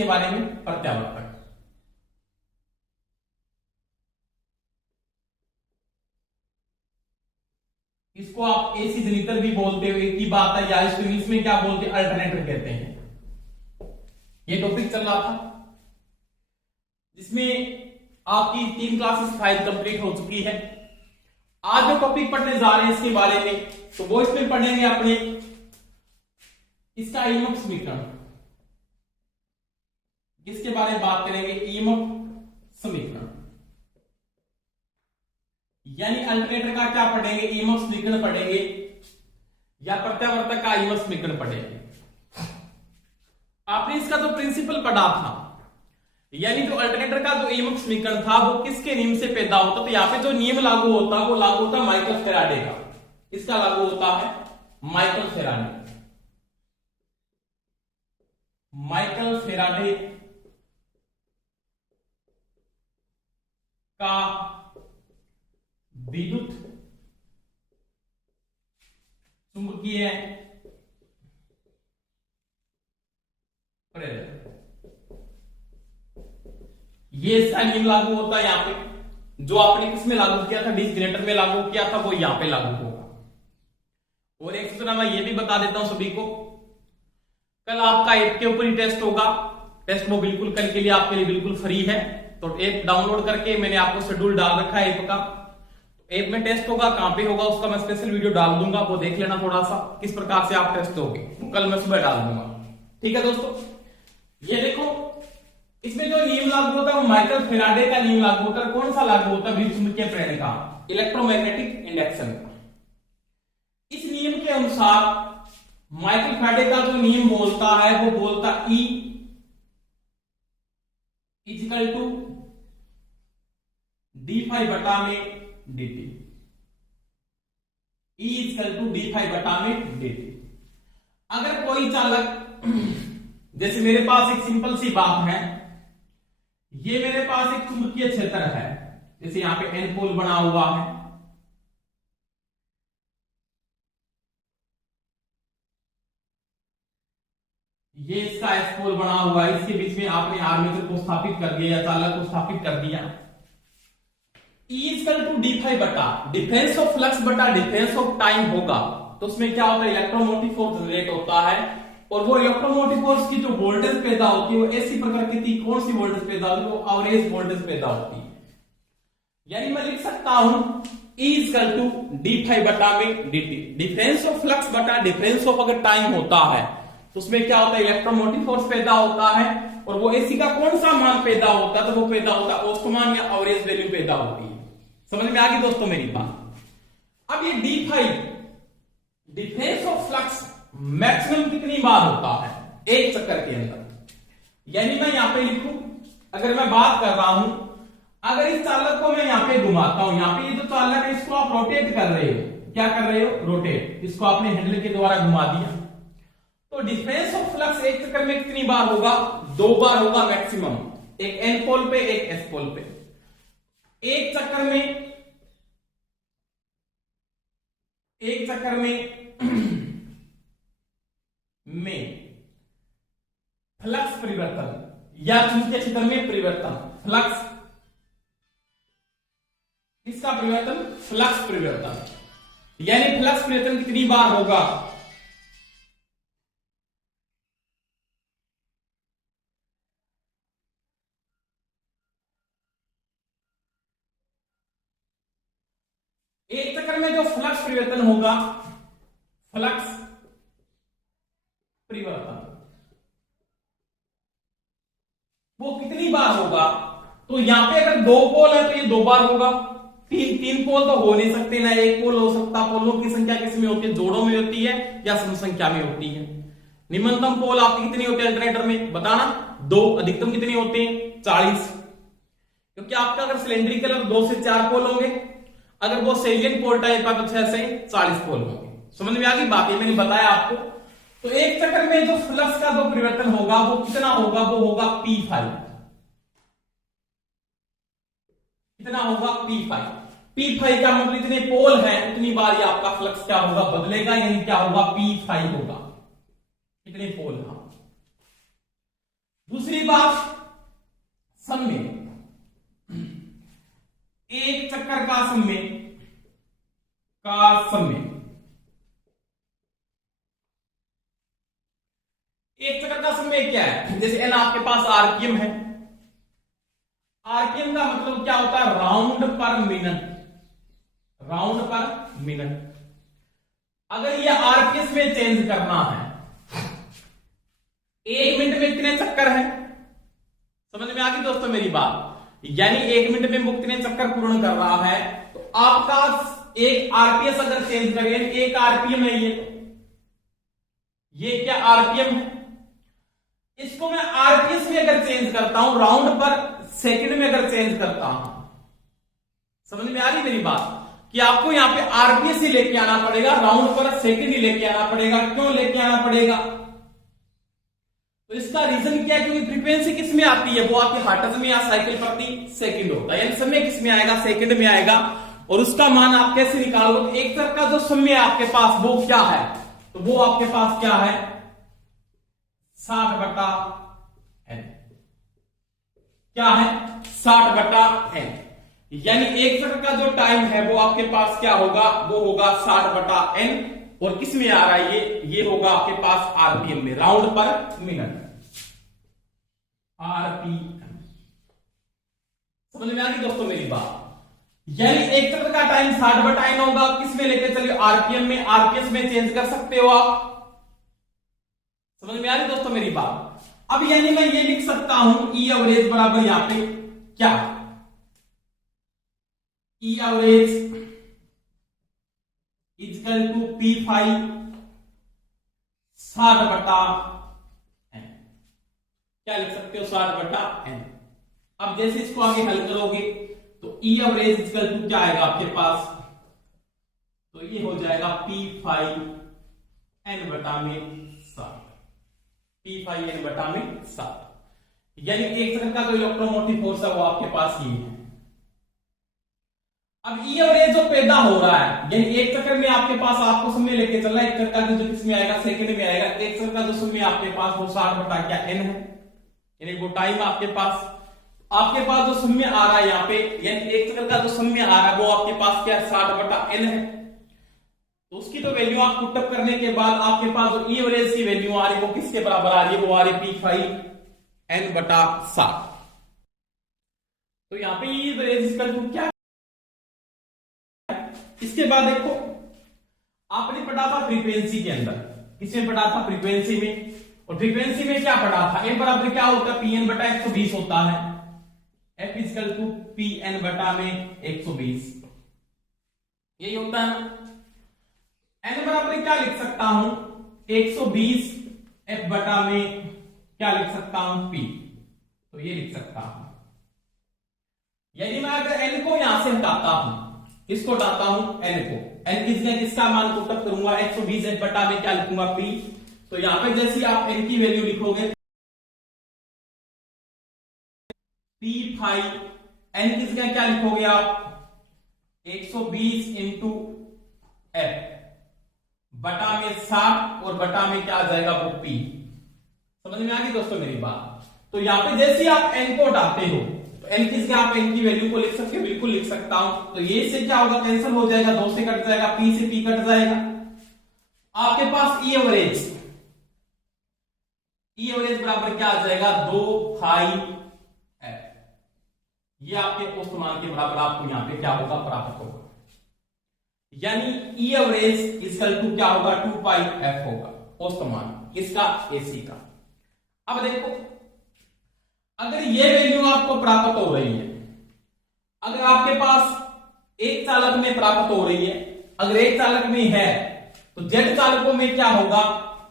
किसके बारे में? प्रत्यावर्तक। इसको आप एसी जनित्र भी बोलते हो, एक ही बात है, या इसको इंग्लिश में क्या बोलते हैं? अल्टरनेटर कहते हैं। ये टॉपिक चल रहा था जिसमें आपकी 3 क्लासेस 5 कंप्लीट हो चुकी है। आज जो टॉपिक पढ़ने जा रहे हैं इसके बारे में, तो वो इसमें पढ़ेंगे अपने इसका ईएमएफ समीकरण। किसके बारे में बात करेंगे? ईएमएफ समीकरण, यानी अल्टरनेटर का क्या पढ़ेंगे? ईएमएफ समीकरण पढ़ेंगे, या प्रत्यावर्तक का ईएमएफ समीकरण पढ़ेंगे। आपने इसका जो प्रिंसिपल पढ़ा था, यानी जो अल्टरनेटर का जो ईएमएफ समीकरण था वो किसके नियम से पैदा होता? तो यहां पे जो नियम लागू होता वो लागू होता माइकल फैराडे का। इसका लागू होता है माइकल फैराडे। माइकल फैराडे का विद्युत चुंबकीय प्रेरक, ये इसका नियम लागू होता है यहां पे। जो आपने किसमें लागू किया था? डीसी जनरेटर में लागू किया था, वो यहां पे लागू होगा। और एक सूचना मैं ये भी बता देता हूं सभी को, कल आपका ऐप के ऊपर ही टेस्ट होगा। टेस्ट वो बिल्कुल कल के लिए आपके लिए बिल्कुल फ्री है, तो ऐप डाउनलोड करके मैंने आपको शेड्यूल डाल रखा है ऐप का। ऐप में टेस्ट होगा, कहां पे होगा उसका मैं स्पेशल वीडियो डाल दूंगा, वो देख लेना थोड़ा सा किस प्रकार से आप टेस्ट होगे, कल मैं सुबह डाल दूंगा। ठीक है दोस्तों, ये देखो इसमें जो नियम लागू होता है वो माइकल फैराडे का नियम लागू होता है। कौन सा लागू होता है? विद्युत चुंबकीय प्रेरण का, इलेक्ट्रोमैग्नेटिक इंडक्शन का। इस नियम के अनुसार माइकल फैराडे का जो नियम बोलता है वो बोलता E equal to D phi बटा में dt। E equal to D phi बटा में dt। अगर कोई चालक, जैसे मेरे पास एक सिंपल सी बात है, ये मेरे पास एक चुंबकीय क्षेत्र है, जैसे यहां पे N पोल बना हुआ है, ये इसका S पोल बना हुआ है, इसके बीच में आपने आर्मेचर को स्थापित कर दिया या चालक को स्थापित कर दिया। E equal to D phi बटा डिफरेंस ऑफ फ्लक्स बटा डिफरेंस ऑफ टाइम होगा, तो उसमें क्या होता है? इलेक्ट्रोमोटिव फोर्स जनरेट होता है, और वो इलेक्ट्रोमोटिव फोर्स की जो वोल्टेज पैदा होती है वो ऐसी प्रकार की कौन सी वोल्टेज पैदा होती है? वो एवरेज वोल्टेज पैदा होती है। यानी मैं लिख सकता हूं E equal to D phi बटा में dt। डिफरेंस ऑफ फ्लक्स बटा डिफरेंस ऑफ अगर टाइम होता है तो उसमें क्या होता है? इलेक्ट्रोमोटिव फोर्स पैदा होता है, और वो एसी का कौन सा मान पैदा होता है? तो वो पैदा होता है औसत मान या एवरेज वैल्यू पैदा होती है। समझ में आ गई दोस्तों मेरी बात? अब ये D phi difference of flux maximum कितनी बार होता है एक चक्कर के अंदर? यानी मैं यहां पे लिखूं, अगर मैं बात कर रहा हूं, अगर इस चालक को मैं यहां पे घुमाता हूं, यहां पे ये जो चालक है इसको आप रोटेट कर रहे हो, क्या कर रहे हो? रोटेट। इसको आपने हैंडल के द्वारा घुमा दिया, तो डिफरेंस ऑफ फ्लक्स एक चक्कर में कितनी बार होगा? 2 बार होगा मैक्सिमम, एक N पोल पे एक S पोल पे। एक चक्कर में फ्लक्स परिवर्तन या चुंबकीय क्षेत्र में परिवर्तन, फ्लक्स, इसका परिवर्तन फ्लक्स परिवर्तन, यानी फ्लक्स परिवर्तन कितनी बार होगा? एक चक्कर में जो फ्लक्स परिवर्तन होगा, फ्लक्स परिवर्तन, वो कितनी बार होगा? तो यहां पे अगर 2 पोल है तो ये 2 बार होगा। 3 पोल तो हो नहीं सकते ना, 1 पोल हो सकता। पोलों की संख्या किसमें होती है? जोड़ों में होती है या सम संख्या में होती है? निम्नतम पोल आपकी कितनी होती है अल्टरनेटर में? बताना। 2। अधिकतम कितने होते हैं? 40। क्योंकि आपका अगर सिलेंड्रिकल है तो 2 से 4 पोल होंगे, अगर वो सेलियन पोल टाइप का तो 6 से 40 पोल होंगे। समझ में आ गई बात? ये मैंने बताया आपको। तो एक चक्कर में जो फ्लक्स का जो परिवर्तन होगा वो कितना होगा? वो होगा P5। कितना होगा? P5। P5 का मतलब इतने पोल है उतनी बार ये आपका फ्लक्स क्या होगा? बदलेगा, यानी क्या होगा? P5 होगा। कितने पोल? हाँ, दूसरी बात, समय, एक चक्कर का समय, एक चक्कर का समय क्या है? जैसे एन आपके पास आरपीएम है, आरपीएम का मतलब क्या होता है? राउंड पर मिनट, राउंड पर मिनट। अगर ये आरपीएस में चेंज करना है, एक मिनट में कितने चक्कर है? समझ में आ गई दोस्तों मेरी बात? यानी एक मिनट में वो कितने चक्कर पूर्ण कर रहा है, तो आपका एक आरपीएस अगर चेंज करें, एक आरपीएम है ये क्या आरपीएम है? इसको मैं आरपीएस में अगर चेंज करता हूं, राउंड पर सेकंड में अगर चेंज करता हूं, समझ में आ रही मेरी बात? कि आपको यहां पे आरपीएस ही लेके आना पड़ेगा, राउंड पर सेकंड ही लेके आना पड़ेगा। क्यों लेके आना पड़ेगा? तो इसका रीजन क्या है? क्योंकि फ्रीक्वेंसी किस में आती है? वो आपके हर्ट्ज में या साइकिल प्रति सेकंड होता है, यानी समय किस में आएगा? सेकंड में आएगा। और उसका मान आप कैसे निकालोगे? एक तरह का जो समय है आपके पास वो क्या है? तो वो आपके पास क्या है? 60/n। क्या है? 60/n। यानी एक चक्कर का जो टाइम है वो आपके पास क्या होगा? वो होगा 60/n। और किस में आ रहा है ये होगा आपके पास आरपीएम में, राउंड पर मिनट, आरपीएम। समझ में आ गई दोस्तों मेरी बात? यानी एक चक्कर का टाइम 60/n होगा। किस में लेके चलिए? आरपीएम में, आरपीएस में चेंज कर सकते हो आप। समझ में आ रही दोस्तों मेरी बात? अब यानी मैं ये लिख सकता हूं ई एवरेज बराबर यहां पे क्या? ई average equal to P5 60/n। क्या लिख सकते हो? 60/n। अब जैसे इसको आगे हल करोगे तो ई एवरेज इक्वल टू क्या आएगा आपके पास? तो ये हो जाएगा P5n/7, P5n/7। यानी एक चक्कर का जो इलेक्ट्रोमोटिव फोर्स है वो आपके पास ये है। अब ई एवरेज जो पैदा हो रहा है, यानी एक चक्कर में आपके पास आपको समय लेके चलना है, एक चक्कर का जो किसमें आएगा? सेकंड में आएगा। एक चक्कर का जो समय आपके पास वो 60/n है, यानी वो टाइम आपके पास जो समय आ रहा है यहाँ पे, यानी एक चक्कर का जो समय आ रहा है वो आपके पास क्या है? 60/n है। तो उसकी तो वैल्यू आप पुटअप करने के बाद आपके पास जो ई एवरेज की वैल्यू आ रही है वो किसके बराबर आ रही है? वो आ रही है P5n/7। तो यहाँ पे ई एवरेज इक्वल टू क्या? इसके बाद देखो, आपने पढ़ा था फ्रीक्वेंसी के अंदर, किसमें पढ़ा था? फ्रीक्वेंसी में। और फ्रीक्वेंसी में क्या पढ़ा था? एफ बराबर क्या होता है? Pn/120 होता है। F इक्वल टू Pn/120 यही होता है ना। n बराबर क्या लिख सकता हूं? 120 F बटा में क्या लिख सकता हूं? P। तो ये लिख सकता हूं। यदि मैं अगर n को यहां से हटाता हूं, किसको हटाता हूं? n को। n किसका मान पुटअप करूंगा? 120 F बटा में क्या लिखूंगा? P। तो यहां पे जैसे आप n की वैल्यू लिखोगे P5 n किसका क्या लिखोगे आप? 120 इंटू F बटा में 60 और बटा में क्या आ जाएगा? वो P। समझ में आ गई दोस्तों मेरी बात? तो यहां पे जैसे आप n को हटाते हो, n किसके आप n की वैल्यू को लिख सकते हो? बिल्कुल लिख सकता हूं। तो ये से क्या होगा? कैंसिल हो जाएगा, 2 से कट जाएगा, P से P कट जाएगा। आपके पास ई एवरेज बराबर क्या आ जाएगा? 2πf। ये आपके औसत मान के बराबर आपको यहां पे क्या होगा? प्राप्त होगा। यानी ई एवरेज इक्वल टू क्या होगा? 2πf होगा, औसत मान किसका? एसी का। अब देखो, अगर ये वैल्यू आपको प्राप्त हो रही है, अगर आपके पास एक चालक में प्राप्त हो रही है, अगर एक चालक में है तो जेड चालकों में क्या होगा?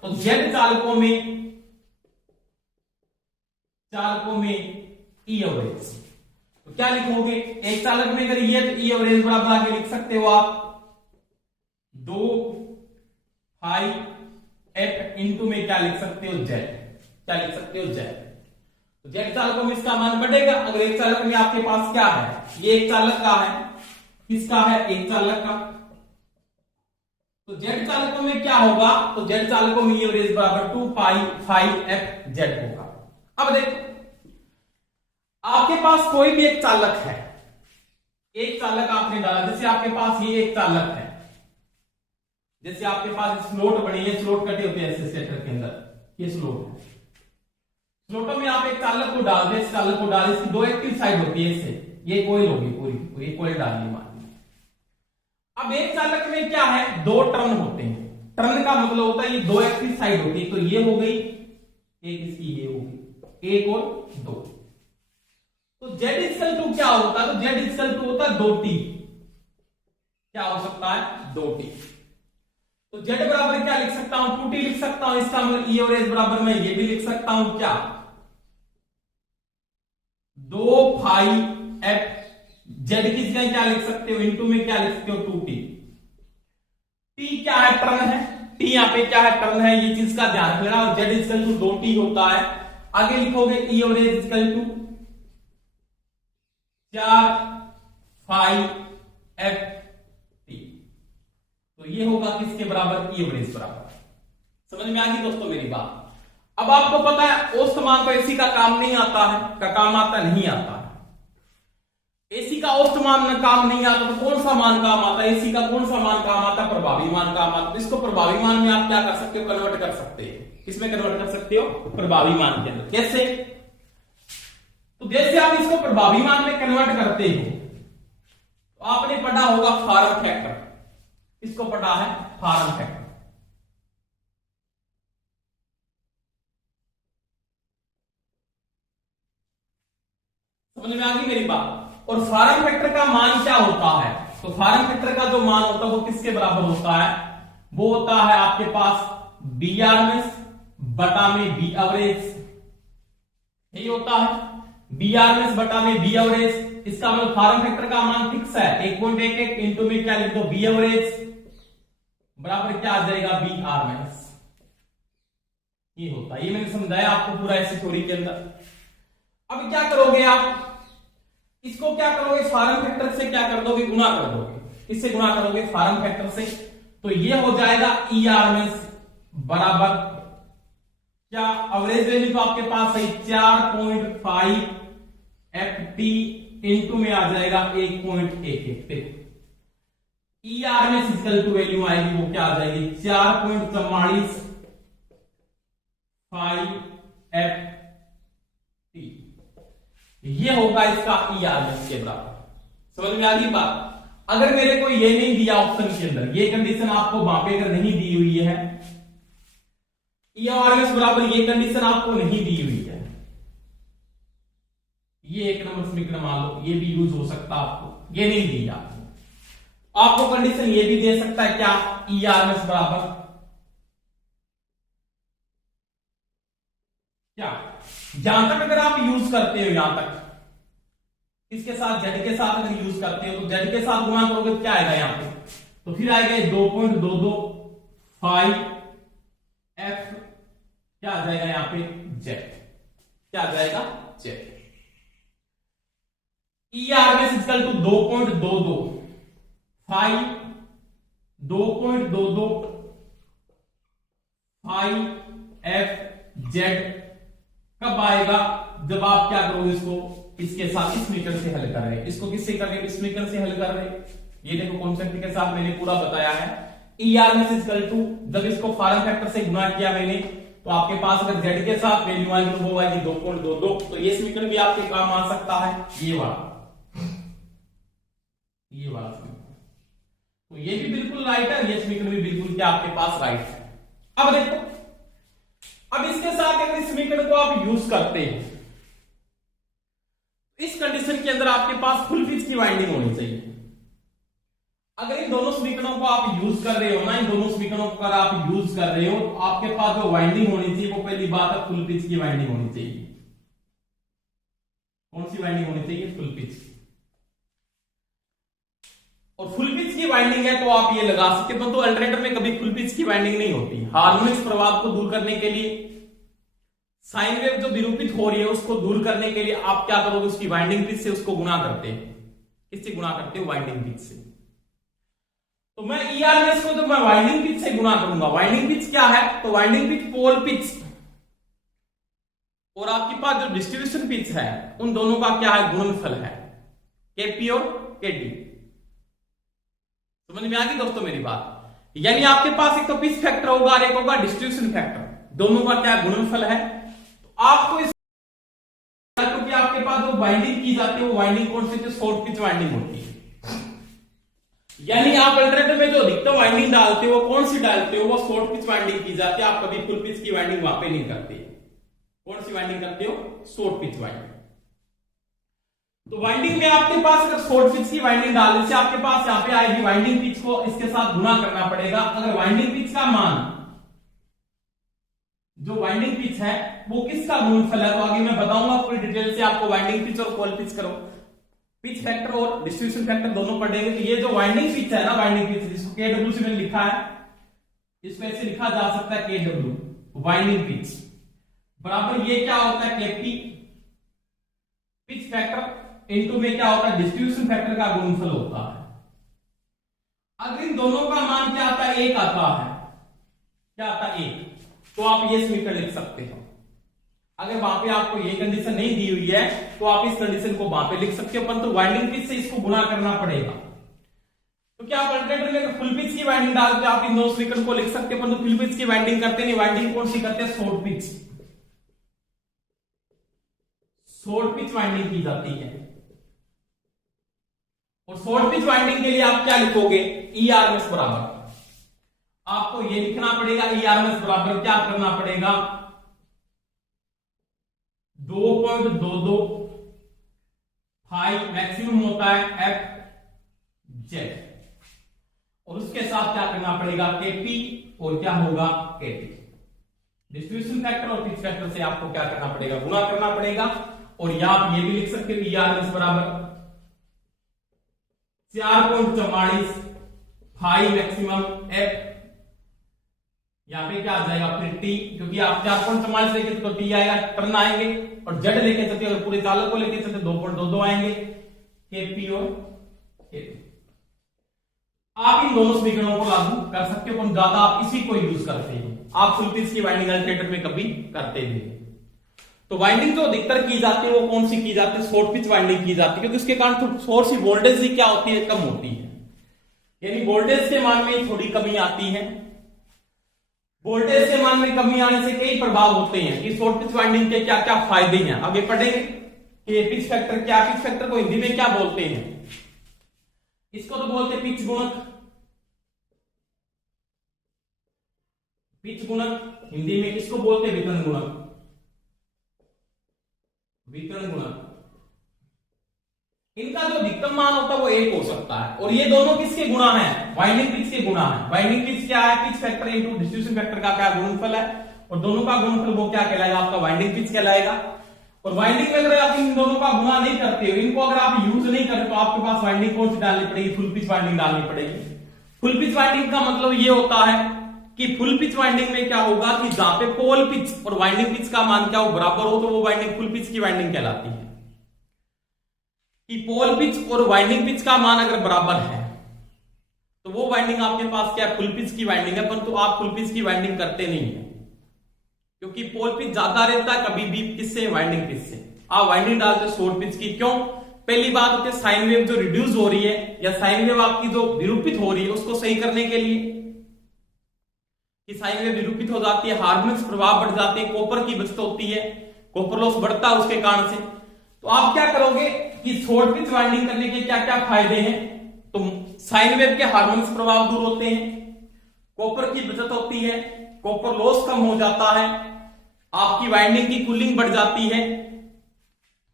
तो जेड चालकों में ई एवरेज। तो क्या लिखोगे? एक चालक में अगर ये, तो ई एवरेज बराबर आगे लिख सकते हो आप 2πf इंटू में क्या लिख सकते हो? जेड। क्या लिख सकते हो? जेड। तो जेड चालकों में इसका मान बढ़ेगा। अगर एक चालक में आपके पास क्या है? ये एक चालक का है, किसका है? एक चालक का। तो जेड चालकों में क्या होगा? तो जेड चालकों में एवरेज बराबर 2π5f जेड होगा। अब देखो, आपके पास कोई भी एक चालक है, एक चालक आपने डाला, जैसे आपके पास ये एक चालक है, जैसे आपके पास स्लोट बनी है, स्लोट कटे होते हैं ऐसे स्टेटर के अंदर, ये स्लोट है, स्लोटों में आप एक चालक को डाल दे, इस चालक को डाल, इसकी दो एक्टिव साइड होती है, इससे ये कोयल होगी पूरी, ये कोयल डालनी मान। अब एक चालक में क्या है, दो टर्न होते हैं, टर्न का मतलब होता है ये दो एक्टिव साइड होती है, तो ये हो गई एक, इसकी ये होगी, एक और दो, तो Z इक्वल टू क्या होता है, तो Z इक्वल टू होता है 2T, क्या हो सकता है 2T, तो Z बराबर क्या लिख सकता हूं, 2T लिख सकता हूं, इसका मतलब E और H बराबर मैं ये भी लिख सकता हूं, क्या 2 फाई F, Z की जगह क्या लिख सकते हो, इनटू में क्या लिख सकते हो 2T, T क्या है, टर्न है, T यहां पे क्या है, टर्न है, ये चीज का ध्यान रखना, और Z इक्वल टू 2T होता है, आगे लिखोगे E और H equal to 4 phi F T, तो ये होगा किसके बराबर, E और H बराबर। समझ में आ गई दोस्तों मेरी बात। अब आपको पता है औसत मान तो एसी का काम नहीं आता है, का काम आता नहीं आता है, एसी का औसत मान काम नहीं आता, तो कौन सा मान काम आता है, एसी का कौन सा मान काम आता है, प्रभावी मान काम आता है, तो इसको प्रभावी मान में आप क्या कर सकते हो, कन्वर्ट कर सकते हो, किसमें कन्वर्ट कर सकते हो, प्रभावी मान के अंदर, कैसे, तो जैसे आप इसको प्रभावी मान में कन्वर्ट करते हो, तो आपने पढ़ा होगा फॉर्म फैक्टर, इसको पढ़ा है फॉर्म फैक्टर, समझ में आ गई मेरी बात। और फॉर्म फैक्टर का मान क्या होता है, तो फॉर्म फैक्टर का जो मान होता है वो किसके बराबर होता है, वो होता है आपके पास बी आरएमएस बटा में बी एवरेज, यही होता है बी आरएमएस बटा में बी एवरेज, इसका मतलब फॉर्म फैक्टर का मान फिक्स है 1.11 इंटू में क्या लिख दो बी एवरेज बराबर क्या आ जाएगा, बी आरएमएस, ये होता है, ये मैंने समझाया आपको पूरा ऐसे थ्योरी के अंदर। अब क्या करोगे आप, इसको क्या करोगे, फॉर्म फैक्टर से क्या कर दोगे, गुणा कर दोगे, इससे गुणा करोगे फॉर्म फैक्टर से, तो ये हो जाएगा ई आरएमएस बराबर क्या, एवरेज वैल्यू तो आपके पास है 4.5 FT इंटू में आ जाएगा 1.11, देखो ई आरएमएस इक्वल टू वैल्यू आएगी वो क्या आ जाएगी 4.44 FT, ये होगा इसका ई आरएमएस के बराबर। समझ में आ गई बात। अगर मेरे को ये नहीं दिया ऑप्शन के अंदर, ये कंडीशन आपको वहां पे अगर नहीं दी हुई है, ई आरएमएस बराबर ये कंडीशन आपको नहीं दी हुई है, ये एक नंबर समीकरण मान लो, ये भी यूज हो सकता आपको, ये नहीं दी आपको कंडीशन ये भी दे सकता है क्या, ई आरएमएस बराबर क्या, जहां तक अगर आप यूज करते हो, यहां तक इसके साथ जेड के साथ अगर यूज करते हो तो जेड के साथ गुणा करोगे तो क्या आएगा यहां पे, तो फिर आएगा 2.225 F, क्या आ जाएगा यहां पे जेड, क्या आ जाएगा Z, E RMS equal to 2.22 F Z कब आएगा, जब आप क्या करोगे इसको इसके साथ इस समीकरण से हल कर रहे हैं, इसको किससे कर रहे हैं, इस समीकरण से हल कर रहे हैं, ये देखो कॉन्सेप्ट के साथ मैंने पूरा बताया है। ई आरएमएस इक्वल टू, जब इसको फॉर्म फैक्टर से गुणा किया मैंने, तो आपके पास अगर जेड के साथ वैल्यू आएगी तो वो आएगी 2.22, तो ये समीकरण भी आपके काम आ सकता है, ये वाला समीकरण, तो ये भी बिल्कुल राइट है, ये समीकरण भी बिल्कुल क्या आपके पास राइट है। अब देखो, अब इसके साथ अगर इस समीकरण को आप यूज करते हैं, इस कंडीशन के अंदर आपके पास फुल पिच की वाइंडिंग होनी चाहिए। अगर इन दोनों समीकरणों को आप यूज कर रहे हो ना, इन दोनों समीकरणों को अगर आप यूज कर रहे हो, तो आपके पास जो वाइंडिंग होनी चाहिए वो पहली बात है फुल पिच की वाइंडिंग होनी चाहिए। कौन सी वाइंडिंग होनी चाहिए, फुल पिच। और फुल पिच की वाइंडिंग है तो आप ये लगा सकते हो, तो अल्टरनेटर में कभी फुल पिच की वाइंडिंग नहीं होती। हार्मोनिक्स प्रभाव को दूर करने के लिए, साइन वेव जो विरूपित हो रही है उसको दूर करने के लिए आप क्या करोगे, उसकी वाइंडिंग पिच से उसको गुणा करते हैं, किससे गुणा करते हो, वाइंडिंग पिच से। तो मैं ई आरएमएस को जब मैं वाइंडिंग पिच से गुणा करूंगा, वाइंडिंग पिच क्या है, तो वाइंडिंग पिच पोल पिच, और आपके पास जो डिस्ट्रीब्यूशन पिच है उन दोनों का क्या है, गुणनफल है, केपी और केटी। समझ में आ गई दोस्तों मेरी बात। यानी आपके पास एक तो पिच फैक्टर होगा और एक होगा डिस्ट्रीब्यूशन फैक्टर, दोनों का क्या गुणनफल है। तो आपको इस, क्योंकि आपके पास जो वाइंडिंग की जाती है वो वाइंडिंग कौन सी होती है, शॉर्ट पिच वाइंडिंग होती है। यानी आप अल्टरनेटर में जो अधिकतम वाइंडिंग डालते हो वो कौन सी डालते हो, वो शॉर्ट पिच वाइंडिंग की जाती है। आप कभी फुल पिच की वाइंडिंग वहां पे नहीं करते। कौन सी वाइंडिंग करते हो, शॉर्ट पिच वाइंडिंग। तो वाइंडिंग में आपके पास अगर शॉर्ट पिच की वाइंडिंग डालने से आपके पास यहां पे आएगी वाइंडिंग पिच को इसके साथ गुना करना पड़ेगा। अगर वाइंडिंग पिच का मान, जो वाइंडिंग पिच है वो किसका गुणनफल है, तो आगे मैं बताऊंगा पूरी डिटेल से आपको। वाइंडिंग पिच और कॉल पिच करो, पिच फैक्टर और डिस्ट्रीब्यूशन फैक्टर दोनों पढ़ेंगे। तो ये जो वाइंडिंग पिच है ना, वाइंडिंग पिच जिसको केडब्ल्यू से मैंने लिखा है, इसको ऐसे लिखा जा सकता है केडब्ल्यू वाइंडिंग पिच बराबर ये क्या होता है, केपी पिच फैक्टर इनटू में क्या होता है, डिस्ट्रीब्यूशन फैक्टर का गुणनफल होता है। अगर इन दोनों का मान क्या आता है, एक आता है, क्या आता है, एक, तो आप ये समीकरण लिख सकते हो। अगर वहां पे आपको ये कंडीशन नहीं दी हुई है तो आप इस कंडीशन को वहां पे लिख सकते हो, परंतु वाइंडिंग पिच से इसको गुणा करना पड़ेगा। तो क्या आप अल्टरनेटर में फुल पिच की वाइंडिंग डालते हो, आप इन दोनों समीकरण को लिख सकते हो, परंतु फुल पिच की वाइंडिंग करते नहीं। वाइंडिंग कौन सी करते हैं, short pitch, short pitch winding की जाती है। और शॉर्ट पिच वाइंडिंग के लिए आप क्या लिखोगे, ईआरएमएस बराबर, आपको ये लिखना पड़ेगा ईआरएमएस बराबर क्या करना पड़ेगा, 2.22 फाइव मैक्सिमम होता है एफ जेड, और उसके साथ क्या करना पड़ेगा, केपी और क्या होगा, केटी। डिस्ट्रीब्यूशन फैक्टर और पिच फैक्टर से आपको क्या करना पड़ेगा, गुणा करना पड़ेगा। और या आप ये भी लिख सकते हो ईआरएमएस बराबर 4.44 फाइव मैक्सिमम एफ, यहां पे क्या आ जाएगा फिर टी, क्योंकि आप 4.44 लेके तो टी आएगा, टर्न आएंगे, और जेड लेके चलते अगर पूरे चालक को लेके चलते 2.22 आएंगे, केपी और केपी। आप इन दोनों समीकरणों को लागू कर सकते हो, पर ज्यादा आप इसी को यूज करते हैं। आप फुल पिच की वाइंडिंग अल्टरनेटर में कभी करते नहीं। तो वाइंडिंग जो अधिकतर की जाती है वो कौन सी की जाती है, शॉर्ट पिच वाइंडिंग की जाती है, क्योंकि उसके कारण थोड़ी सी वोल्टेज भी क्या होती है, कम होती है। यानी वोल्टेज के मान में थोड़ी कमी आती है। वोल्टेज के मान में कमी आने से कई प्रभाव होते हैं कि शॉर्ट पिच वाइंडिंग के क्या क्या फायदे हैं, आगे पढ़ेंगे कि पिच फैक्टर क्या, पिच फैक्टर को हिंदी में क्या बोलते हैं, इसको तो बोलते हैं पिच गुणक। पिच गुणक हिंदी में किसको बोलते हैं, वितरण गुणक, वितरण गुणक। इनका जो अधिकतम मान होता है वो एक हो सकता है, और ये दोनों किसके गुणा हैं, वाइंडिंग पिच के गुणा है। वाइंडिंग पिच क्या है, pitch factor into distribution factor का क्या गुणनफल है, और दोनों का गुणनफल वो क्या कहलाएगा, आपका वाइंडिंग पिच कहलाएगा। और वाइंडिंग में अगर आप इन दोनों का गुणा नहीं करते हो, इनको अगर आप यूज नहीं करते, तो आपके पास वाइंडिंग कौन सी डालनी पड़ेगी, फुल पिच वाइंडिंग डालनी पड़ेगी। फुल पिच वाइंडिंग का मतलब ये होता है कि फुल पिच वाइंडिंग में क्या होगा कि जहां पे पोल पिच और वाइंडिंग पिच का मान क्या हो, बराबर हो, तो वो वाइंडिंग फुल पिच की वाइंडिंग कहलाती है। कि पोल पिच और वाइंडिंग पिच का मान अगर बराबर है तो वो वाइंडिंग आपके पास क्या है, फुल पिच की वाइंडिंग है, परंतु आप फुल पिच की वाइंडिंग करते नहीं है, क्योंकि पोल पिच ज्यादा रहता है कभी भी किससे, वाइंडिंग पिच से। आप वाइंडिंग डालते शॉर्ट पिच की, क्यों, पहली बात होती है साइन वेव जो रिड्यूस हो रही है, या साइन वेव आपकी जो विरूपित हो रही है उसको सही करने के लिए, कि साइन वेव विरूपित हो जाती है, हार्मोनिक्स प्रभाव बढ़ जाते हैं, कॉपर की बचत होती है, कॉपर लॉस बढ़ता है उसके कारण से। तो आप क्या करोगे कि शॉर्ट पिच वाइंडिंग करने के क्या क्या फायदे हैं, तो साइन वेव के हार्मोनिक्स प्रभाव दूर होते हैं, कॉपर की बचत होती है, कॉपर लॉस कम हो जाता है, आपकी वाइंडिंग की कूलिंग बढ़ जाती है।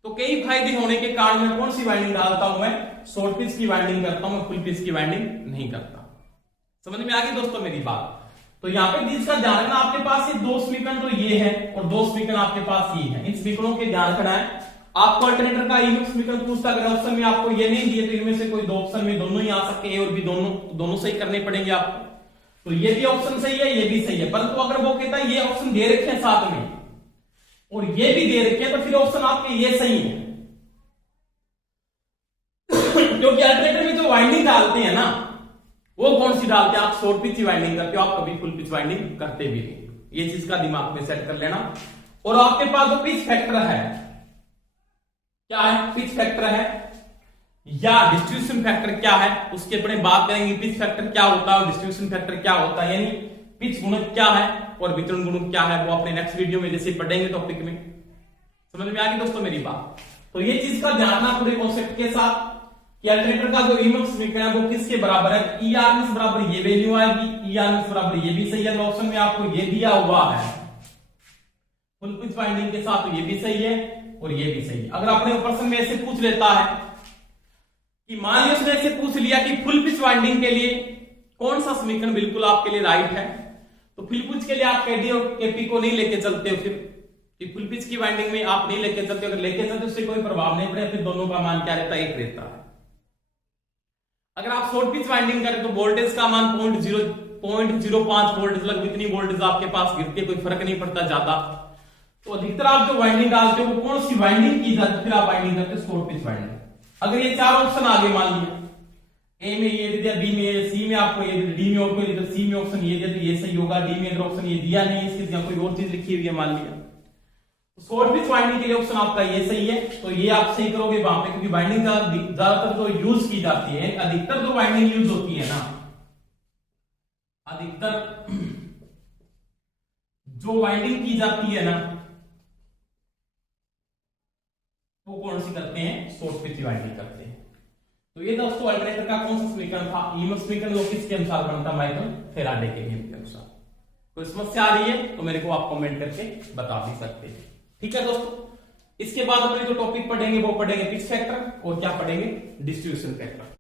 तो कई फायदे होने के कारण मैं कौन सी वाइंडिंग डालता हूं, मैं शॉर्ट पिच की वाइंडिंग करता हूं, मैं फुल पिच की वाइंडिंग नहीं करता। समझ में आ गई दोस्तों मेरी बात। तो यहाँ पे चीज का ध्यान रखना, आपके पास ये दो समीकरण तो ये है और दो समीकरण आपके पास ये है, इन समीकरणों के ध्यान रखना है। आपको अल्टरनेटर का यूनिक समीकरण पूछता, अगर ऑप्शन में आपको ये नहीं दिए तो इनमें से कोई दो ऑप्शन में दोनों ही आ सकते हैं, और भी दोनों सही करने पड़ेंगे आपको। तो ये भी ऑप्शन सही है, ये भी सही है, परंतु अगर वो कहता है ये ऑप्शन दे रखे हैं साथ में और ये भी दे रखे हैं, तो फिर ऑप्शन आपके ये सही है। क्योंकि अल्टरनेटर में जो वाइंडिंग डालते हैं ना, वो कौन सी डालते हैं, आप शॉर्ट पिच की वाइंडिंग करते हो, आप कभी फुल पिच वाइंडिंग करते भी नहीं। ये चीज का दिमाग में सेट कर लेना। और आपके पास जो पिच फैक्टर है, क्या है, पिच फैक्टर है या डिस्ट्रीब्यूशन फैक्टर क्या है, उसके अपने बात करेंगे। पिच फैक्टर क्या होता है और डिस्ट्रीब्यूशन फैक्टर क्या होता है, यानी पिच गुणक क्या है और वितरण गुणक क्या है, वो अपने नेक्स्ट वीडियो में जैसे पढ़ेंगे टॉपिक में। समझ में आ गई दोस्तों मेरी बात। तो ये चीज का ध्यान रखना पूरे कॉन्सेप्ट के साथ कि अल्टरनेटर का जो ईएमएफ समीकरण है वो किसके बराबर है, ई आर बराबर ये वैल्यू आएगी, ई आर बराबर ये भी सही है, तो ऑप्शन में आपको ये दिया हुआ है फुल पिच वाइंडिंग के साथ, तो ये भी सही है और ये भी सही है। अगर अपने प्रश्न में ऐसे पूछ लेता है कि मान लीजिए उसने ऐसे पूछ लिया कि फुल पिच वाइंडिंग के लिए कौन सा समीकरण बिल्कुल आपके लिए राइट है, तो फुल पिच के लिए आप केडी और केपी को नहीं लेके चलते हो, फिर कि फुल पिच की वाइंडिंग में आप नहीं लेके चलते, अगर लेके चलते उससे कोई प्रभाव नहीं पड़े, फिर दोनों का मान क्या रहता है, एक रहता है। अगर आप शॉर्ट पिच वाइंडिंग करें तो वोल्टेज का मान 0.05 वोल्ट, लगभग इतनी वोल्टेज आपके पास गिरती है, कोई फर्क नहीं पड़ता ज्यादा। तो अधिकतर आप जो वाइंडिंग डालते हो वो कौन सी वाइंडिंग की जाती है, फिर आप वाइंडिंग करते हो शॉर्ट पिच वाइंडिंग। अगर ये चार ऑप्शन आगे मान लिया, ए में ये दे दिया, बी में ये, सी में आपको ये, डी में और कोई, सी में ऑप्शन ये दे तो ये सही होगा, डी में अगर ऑप्शन ये दिया नहीं, इसके जगह कोई और चीज लिखी हुई है मान लिया, शॉर्ट पिच वाइंडिंग के लिए ऑप्शन आपका ये सही है, तो ये आप सही करोगे वहां पे, क्योंकि वाइंडिंग ज्यादातर तो यूज की जाती है, अधिकतर तो वाइंडिंग यूज होती है ना, अधिकतर जो वाइंडिंग की जाती है ना वो कौन सी करते हैं, शॉर्ट पिच वाइंडिंग करते हैं। तो ये दोस्तों अल्टरनेटर का कौन सा समीकरण था, ईएमएफ समीकरण, वो किसके अनुसार बनता है, माइकल फैराडे के नियम के अनुसार। कोई समस्या आ रही है तो मेरे को आप कमेंट करके बता भी सकते हैं। ठीक है दोस्तों, इसके बाद अपने जो टॉपिक पढ़ेंगे वो पढ़ेंगे पिच फैक्टर और क्या पढ़ेंगे, डिस्ट्रीब्यूशन फैक्टर।